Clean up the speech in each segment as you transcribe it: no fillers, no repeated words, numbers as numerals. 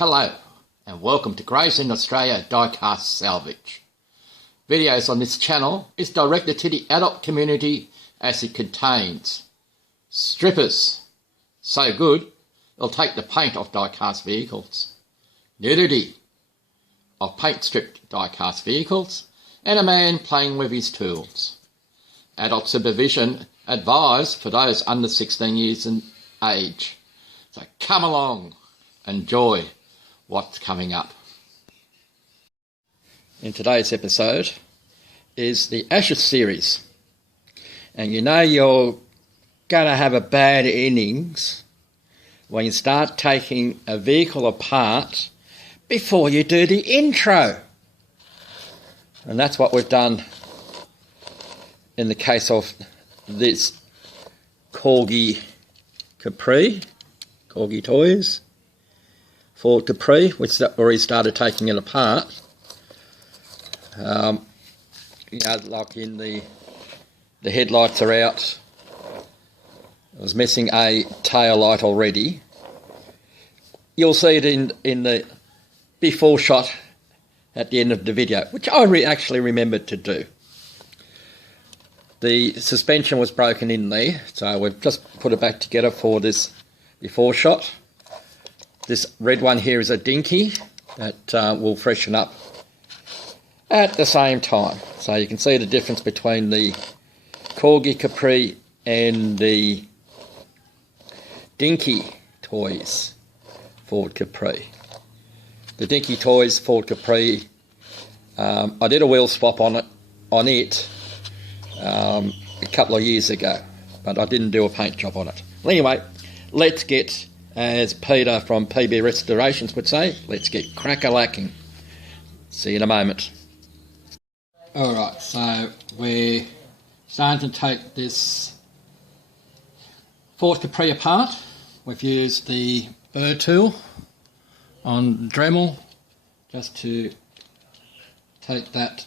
Hello and welcome to Crazed in Australia Diecast Salvage. Videos on this channel is directed to the adult community as it contains strippers, so good it'll take the paint off diecast vehicles, nudity of paint stripped diecast vehicles, and a man playing with his tools. Adult supervision advised for those under 16 years in age. So come along, enjoy what's coming up. In today's episode is the Ashes series, and you know you're going to have a bad innings when you start taking a vehicle apart before you do the intro. And that's what we've done in the case of this Corgi Capri, Corgi Toys, Ford Capri, which that already started taking it apart. Like in the headlights are out. I was missing a tail light already. You'll see it in the before shot at the end of the video, which I actually remembered to do. The suspension was broken in there, so we've just put it back together for this before shot. This red one here is a dinky that will freshen up at the same time. So you can see the difference between the Corgi Capri and the Dinky Toys Ford Capri. The Dinky Toys Ford Capri, I did a wheel swap on it a couple of years ago, but I didn't do a paint job on it. Well, anyway, let's get, as Peter from PB Restorations would say, let's get crack-a-lacking. See you in a moment. Alright, so we're starting to take this Ford Capri apart. We've used the burr tool on Dremel just to take that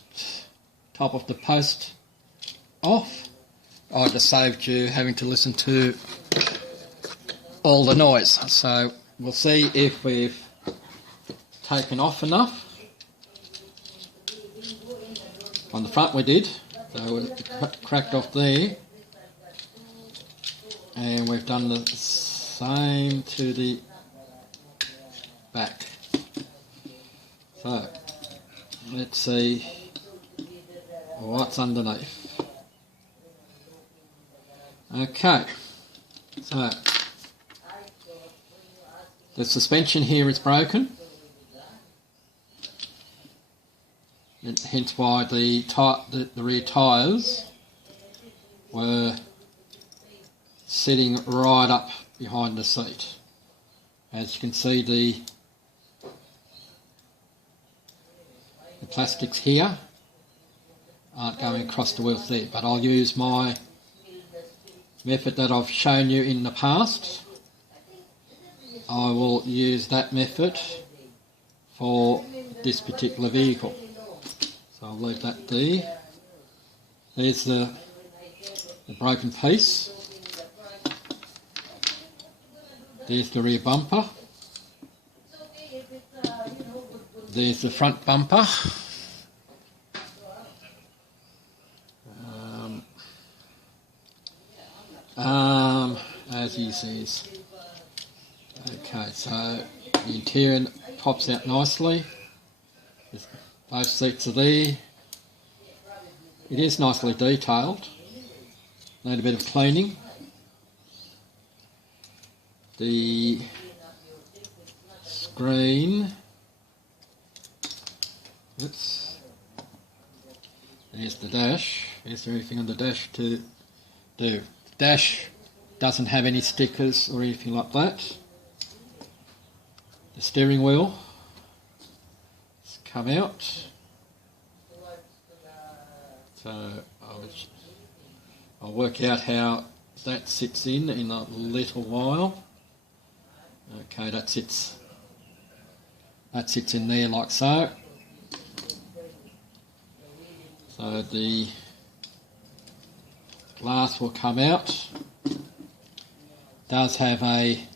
top of the post off. I just saved you having to listen to all the noise. So we'll see if we've taken off enough. On the front we did, so it cracked off there, and we've done the same to the back. So let's see what's underneath. Okay, so the suspension here is broken, and hence why the rear tyres were sitting right up behind the seat. As you can see, the plastics here aren't going across the wheels there, but I'll use my method that I've shown you in the past. I will use that method for this particular vehicle. So I'll leave that there. There's the broken piece. There's the rear bumper. There's the front bumper. As he says. Okay, so the interior pops out nicely. Both seats are there. It is nicely detailed. Need a bit of cleaning. The screen. Oops. There's the dash. Is there anything on the dash to do? The dash doesn't have any stickers or anything like that. The steering wheel has come out. So I'll work out how that sits in a little while. Okay, that sits in there like so. So the glass will come out. Does have a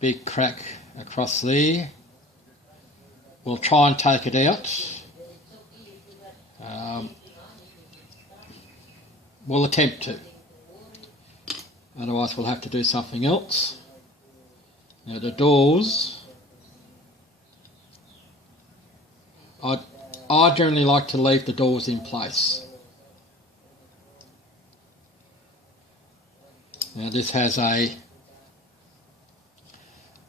big crack across there. We'll try and take it out. We'll attempt to. Otherwise we'll have to do something else. Now the doors, I generally like to leave the doors in place. Now this has a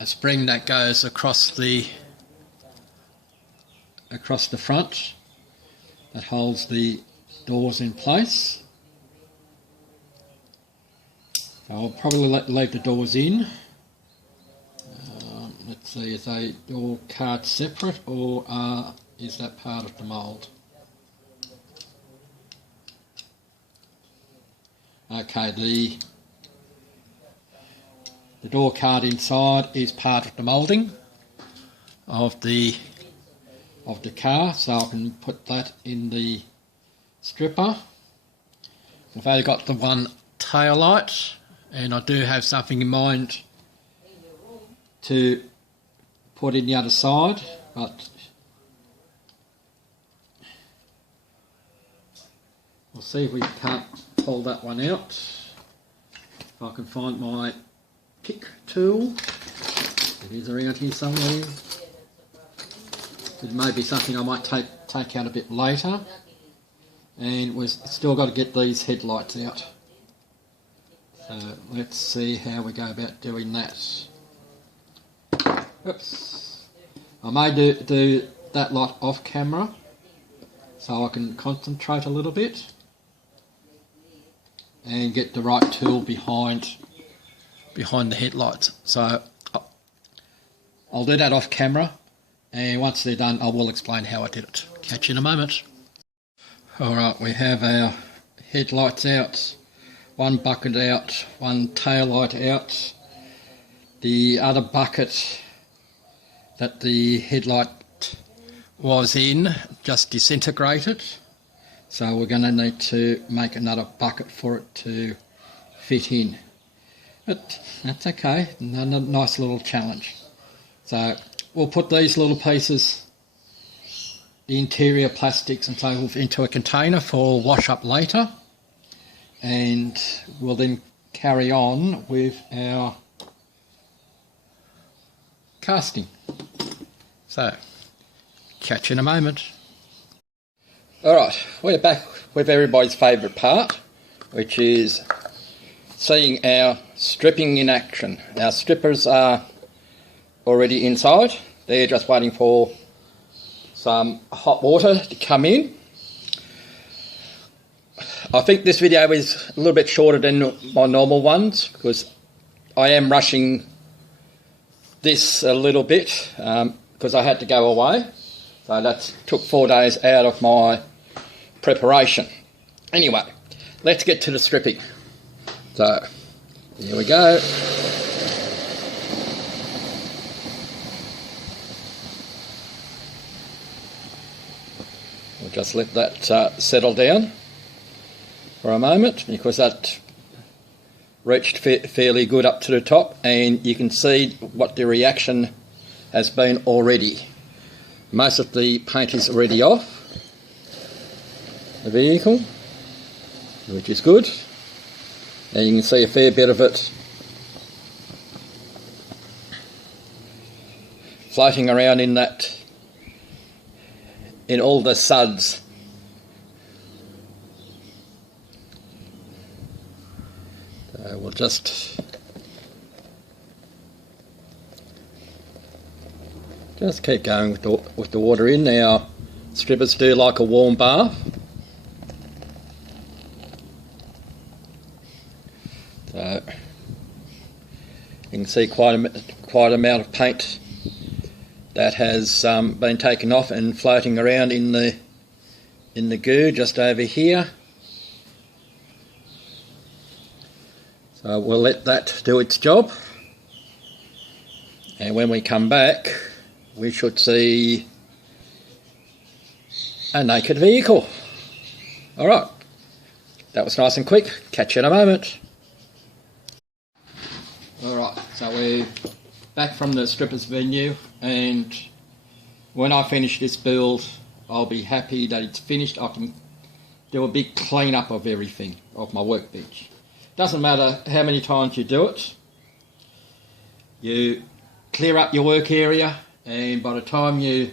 spring that goes across the front that holds the doors in place. So I'll probably leave the doors in. Let's see, is a door card separate, or is that part of the mould? Okay, the door card inside is part of the moulding of the car, so I can put that in the stripper. I've only got the one tail light, and I do have something in mind to put in the other side, but we'll see if we can't pull that one out. If I can find my pick tool. It is around here somewhere. It may be something I might take out a bit later. And we've still got to get these headlights out. So let's see how we go about doing that. Oops. I may do that lot off camera so I can concentrate a little bit and get the right tool behind the headlights. So I'll do that off camera, and once they're done I will explain how I did it. Catch you in a moment. Alright, we have our headlights out, one bucket out, one tail light out. The other bucket that the headlight was in just disintegrated, so we're going to need to make another bucket for it to fit in. But that's okay, another nice little challenge. So we'll put these little pieces, the interior plastics and so forth, into a container for wash up later, and we'll then carry on with our casting. So, catch you in a moment. Alright, we're back with everybody's favourite part, which is seeing our stripping in action. Our strippers are already inside. They're just waiting for some hot water to come in. I think this video is a little bit shorter than my normal ones because I am rushing this a little bit because I had to go away. So that took 4 days out of my preparation. Anyway, let's get to the stripping. So, here we go. We'll just let that settle down for a moment because that reached fairly good up to the top, and you can see what the reaction has been already. Most of the paint is already off the vehicle, which is good, and you can see a fair bit of it floating around in all the suds. So we'll just keep going with the water in. Now, strippers do like a warm bath. So you can see quite amount of paint that has been taken off and floating around in the goo just over here. So we'll let that do its job, and when we come back we should see a naked vehicle. Alright, that was nice and quick. Catch you in a moment. Alright, so we've back from the strippers venue, and when I finish this build, I'll be happy that it's finished. I can do a big clean up of everything, of my workbench. Doesn't matter how many times you do it. You clear up your work area, and by the time you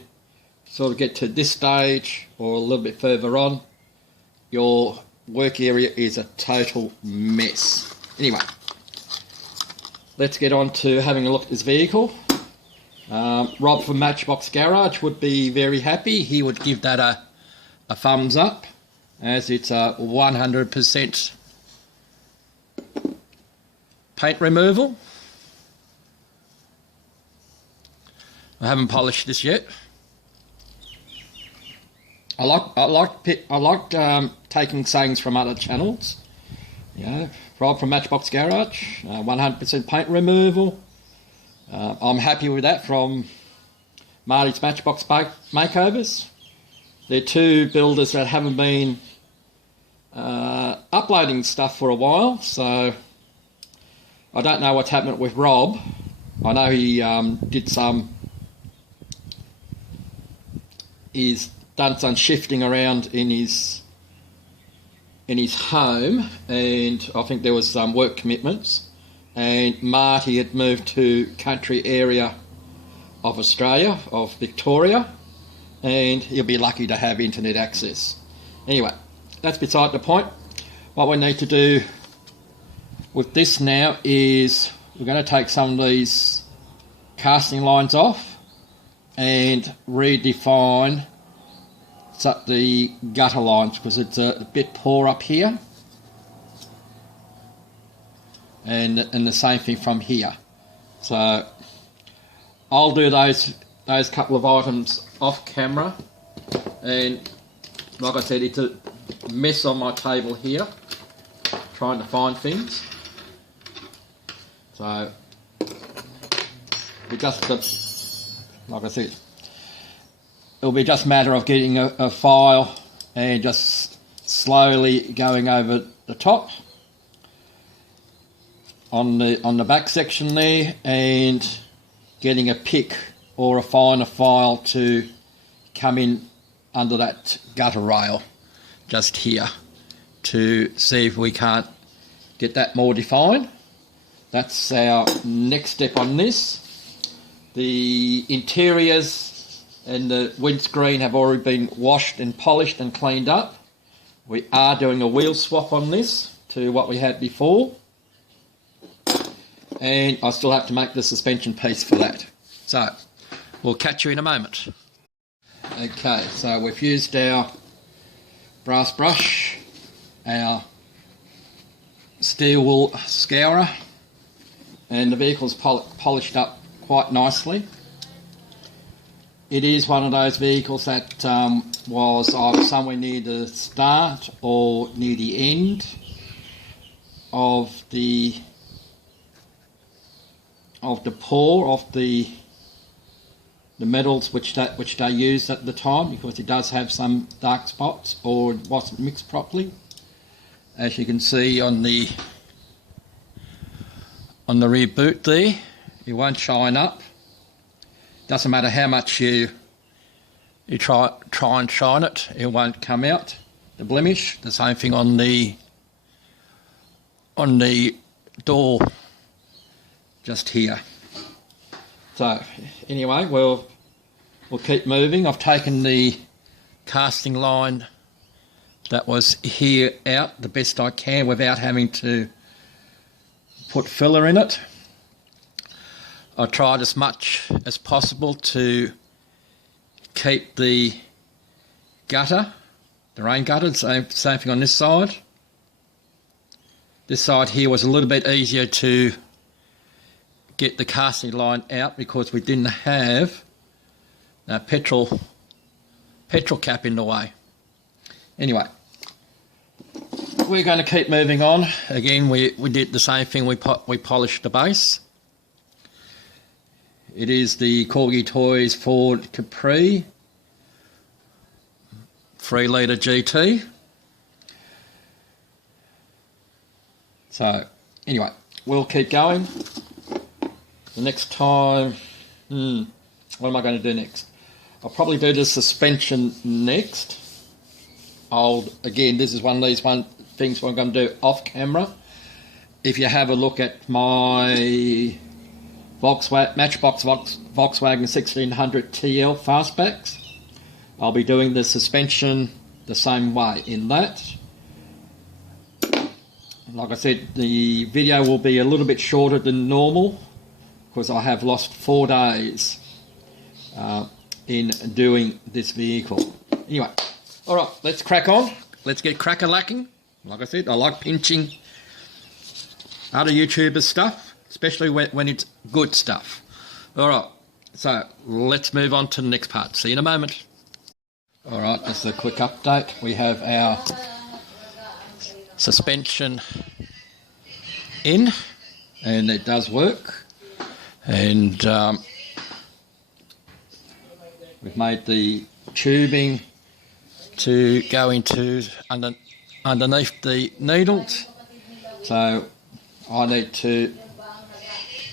sort of get to this stage or a little bit further on, your work area is a total mess. Anyway, let's get on to having a look at this vehicle. Rob from Matchbox Garage would be very happy. He would give that a thumbs up, as it's a 100% paint removal. I haven't polished this yet. I like taking sayings from other channels. You know, Rob from Matchbox Garage, 100% paint removal. I'm happy with that from Marty's Matchbox Makeovers. They're two builders that haven't been uploading stuff for a while, so I don't know what's happening with Rob. I know he he's done some shifting around in his home, and I think there was some work commitments, and Marty had moved to country area of Australia, of Victoria, and he'll be lucky to have internet access. Anyway, that's beside the point. What we need to do with this now is we're going to take some of these casting lines off and redefine the gutter lines, because it's a bit poor up here, and the same thing from here. So I'll do those couple of items off camera, and like I said, it's a mess on my table here trying to find things. So we just, like I said, it'll be just a matter of getting a file and just slowly going over the top on the back section there, and getting a pick or a finer file to come in under that gutter rail just here to see if we can't get that more defined. That's our next step on this. The interiors and the windscreen have already been washed and polished and cleaned up. We are doing a wheel swap on this to what we had before, and I still have to make the suspension piece for that. So we'll catch you in a moment. Okay, so we've used our brass brush, our steel wool scourer, and the vehicle's polished up quite nicely. It is one of those vehicles that was either somewhere near the start or near the end of the pour of the metals which they used at the time, because it does have some dark spots or it wasn't mixed properly. As you can see on the rear boot there, it won't shine up. Doesn't matter how much you try and shine it, it won't come out, the blemish. The same thing on the door just here. So anyway, we'll keep moving. I've taken the casting line that was here out the best I can without having to put filler in it. I tried as much as possible to keep the gutter, the rain gutter, same thing on this side. This side here was a little bit easier to get the casting line out because we didn't have a petrol cap in the way. Anyway, we're going to keep moving on. Again, we did the same thing. We polished the base. It is the Corgi Toys Ford Capri 3 Litre GT. So anyway, we'll keep going. The next time, what am I going to do next? I'll probably do the suspension next. Again, this is one of these things I'm going to do off camera. If you have a look at my Matchbox Volkswagen 1600 TL fastbacks, I'll be doing the suspension the same way in that. Like I said, the video will be a little bit shorter than normal because I have lost 4 days in doing this vehicle. Anyway, all right, let's crack on. Let's get crack-a-lacking. Like I said, I like pinching other YouTubers' stuff, especially when it's good stuff. All right, so let's move on to the next part. See you in a moment. All right, this is a quick update. We have our suspension in, and it does work. And we've made the tubing to go into underneath the needles. So I need to,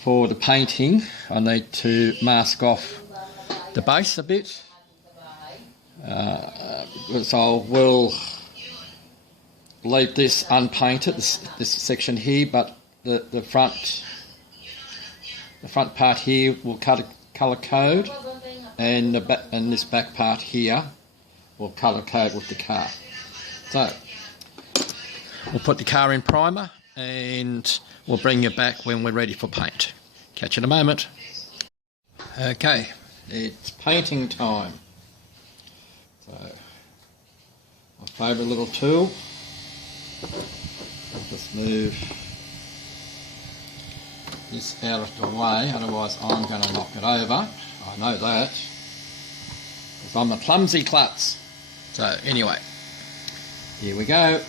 for the painting, I need to mask off the base a bit. So I will leave this unpainted, this section here, but the front part here will colour code, and this back part here will colour code with the car. So we'll put the car in primer and we'll bring you back when we're ready for paint. Catch you in a moment. Okay, it's painting time. So my favourite little tool. I'll just move this out of the way, otherwise I'm going to knock it over. I know that, because I'm a clumsy klutz. So anyway, here we go.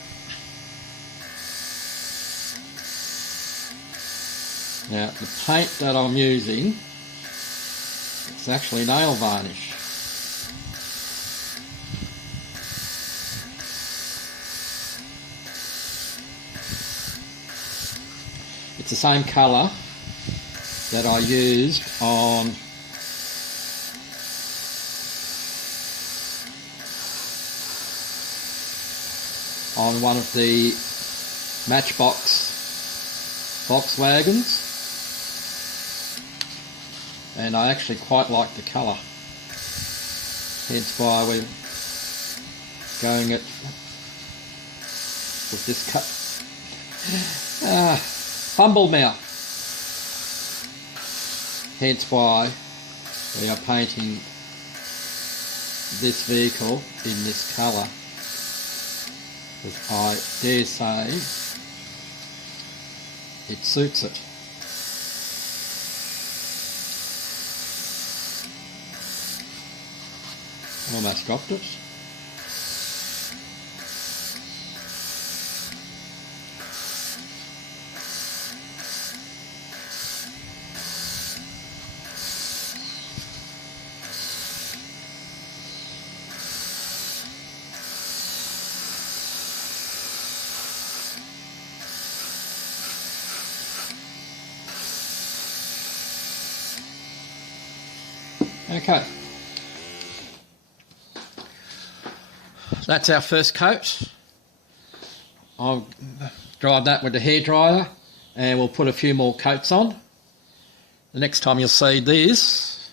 Now the paint that I'm using, it's actually nail varnish. It's the same colour that I used on one of the Matchbox Volkswagens, and I actually quite like the colour, hence why we're going it with this cut. Fumble mouth. Hence why we are painting this vehicle in this colour, because I dare say it suits it. Almost dropped it. Okay, that's our first coat. I'll dry that with the hairdryer and we'll put a few more coats on. The next time you'll see this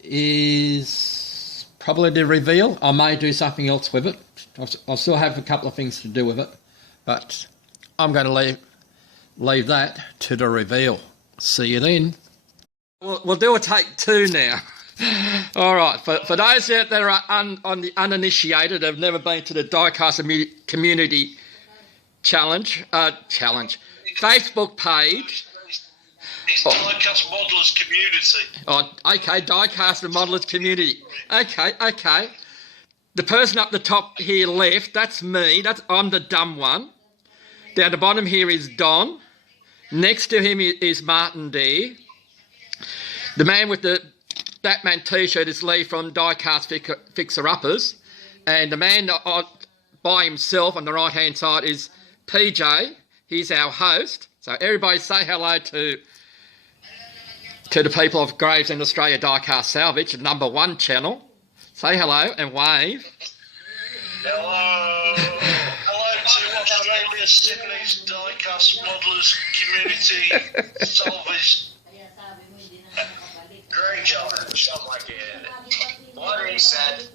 is probably the reveal. I may do something else with it. I'll still have a couple of things to do with it, but I'm going to leave that to the reveal. See you then. We'll do a take 2 now. All right, for those out there that are uninitiated, have never been to the Diecast community challenge Facebook page. It's Diecast Modelers Community. Oh, okay, Diecast and Modelers Community. Okay. The person up the top here left, that's me. I'm the dumb one. Down the bottom here is Don. Next to him is Martin D. The man with the Batman t-shirt is Lee from Diecast Fixer Uppers. And the man by himself on the right-hand side is PJ. He's our host. So everybody say hello to To the people of Graves in Australia Diecast Salvage, #1 channel. Say hello and wave. Hello. Hello to Australia's Sydney's diecast modelers community salvage. Great job. Something like it. What he said.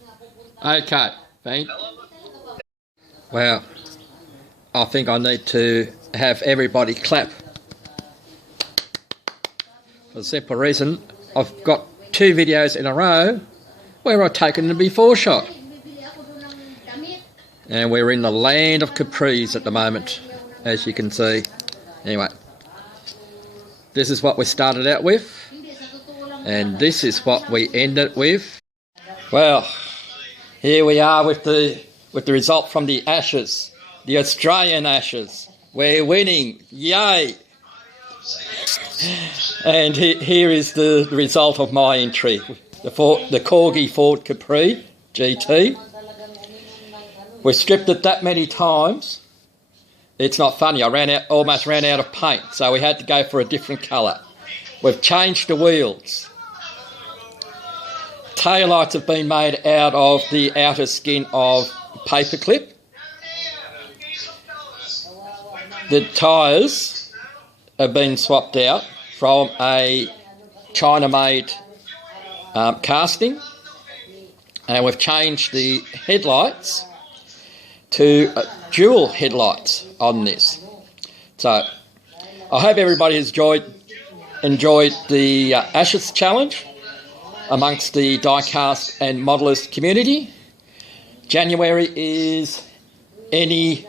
Okay, thank. Well, I think I need to have everybody clap. For the simple reason, I've got 2 videos in a row where I've taken the before shot. And we're in the land of Capris at the moment, as you can see. Anyway, this is what we started out with, and this is what we ended with. Well, here we are with the result from the Ashes, the Australian Ashes. We're winning, yay! And here is the result of my entry, the Corgi Ford Capri GT. We've stripped it that many times, it's not funny. I almost ran out of paint, so we had to go for a different colour. We've changed the wheels. Taillights have been made out of the outer skin of paperclip. The tyres have been swapped out from a China-made casting, and we've changed the headlights to dual headlights on this. So I hope everybody has enjoyed the Ashes challenge amongst the diecast and modelers community. January is any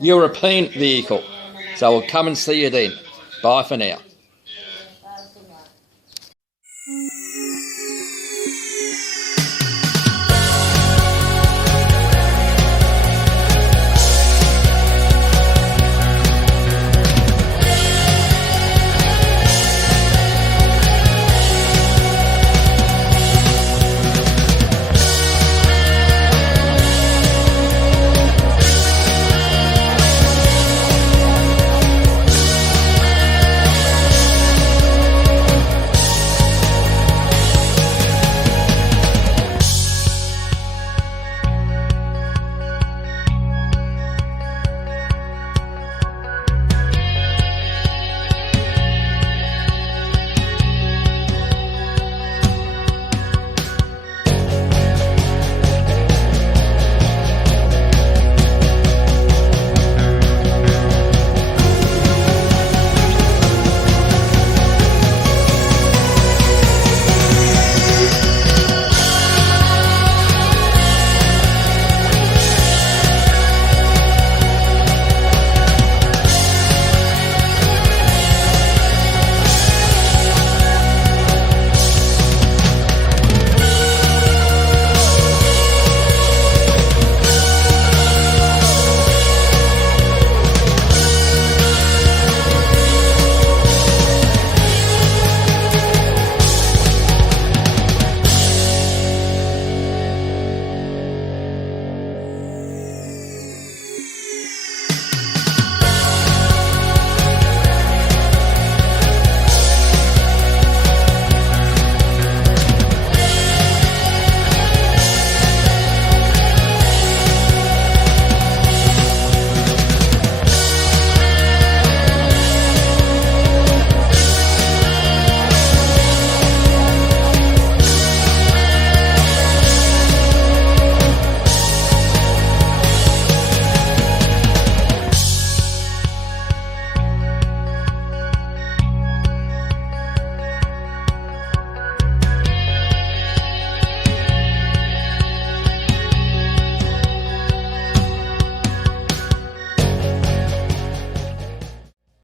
European vehicle, so we'll come and see you then. Bye for now.